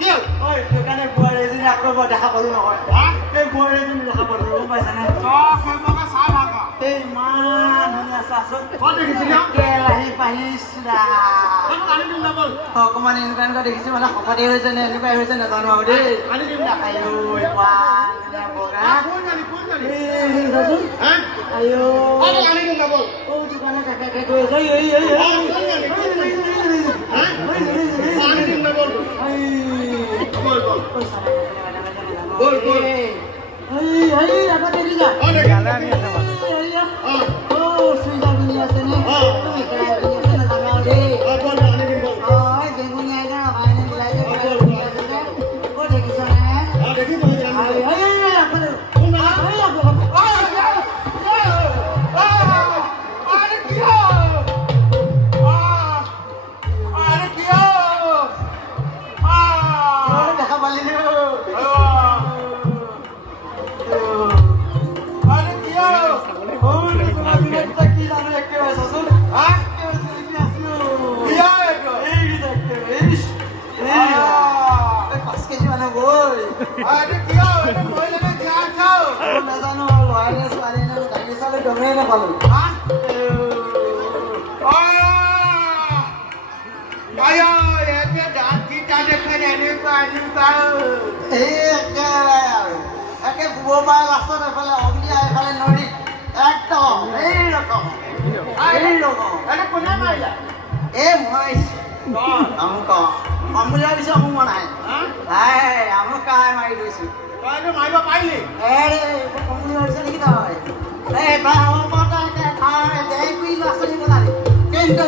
কি হ'ল? ঐ দোকানে বোৱাৰী এজনী আকৌ বৰ দেখা পালো নহয় হা? এই বোৱাৰী এজনী দেখা পালো গম পাইছানে সেইমকে চাহ ভাগা। এই ইমান ধুনীয়া চাচোন ক'ত দেখিছিলি? কেলাহী পাহিছিলা তই আনি দিম না বল। অকণমান এনেকুৱা এনেকুৱা দেখিছোঁ মানে শকতেই হৈছে নে এনেকুৱাই হৈছে নাজানো আৰু দেই আনি দিম না। আইঅ ইমান ধুনীয়া বগা কোন জানি কোন জানি? এই চাচোন হা? আইঅ তই আনি দিম না বল। ও দোকানে কাকাকে গৈ আছে এই হা? আনি দিম না বল। বল বল। বল বল। আগত দেখি যা দেখি। চুইজাৰ পিন্ধি আছে নে তুমি কেলাই পিন্ধি আছে নাজানো আৰু দেই বল আনি দিম বল। বেঙুনীয়া এজন ৰখাইনে মিলাই যে কেলাই পিন্ধি আছে যে ক'ত দেখিছনে দেখি তই জানি। কোন আরে কি হ'ল? আরে কি হ'ল? দেখা পালি আরে কি হ'ল? কি জানো একেবাৰে চাচোন হা? কি হ'ল এইটো? 5 কেজি মানে গৈ আরে কি হ'ল? এটা মহিলা নে ধ্যান খাও? নাজানো ল'ৰাই নে ছোৱালী নে গাড়ী চালে গমেই নাপালো হা? আয়া একে দাঁত কিটা দেখেন এনেকুৱা এনেকুৱা। এই একেবাৰে আৰু একে বুব পাৰ লাষ্টত এফালে অগ্নিয়া এফালে নদী একদম এইৰকম এটা কোনে মাৰিলা? এই মই আমুক কম বুলি ভাবিছোঁ আমুক মই নাই আমুক কাই মাৰি দিছোঁ তই এইটো মাৰিব পাৰিলি? কম বুলি ভাবিছ নেকি তই তই আমুক দেৰি কৰি ল'ৰা ছোৱালী বনালি কিন্তু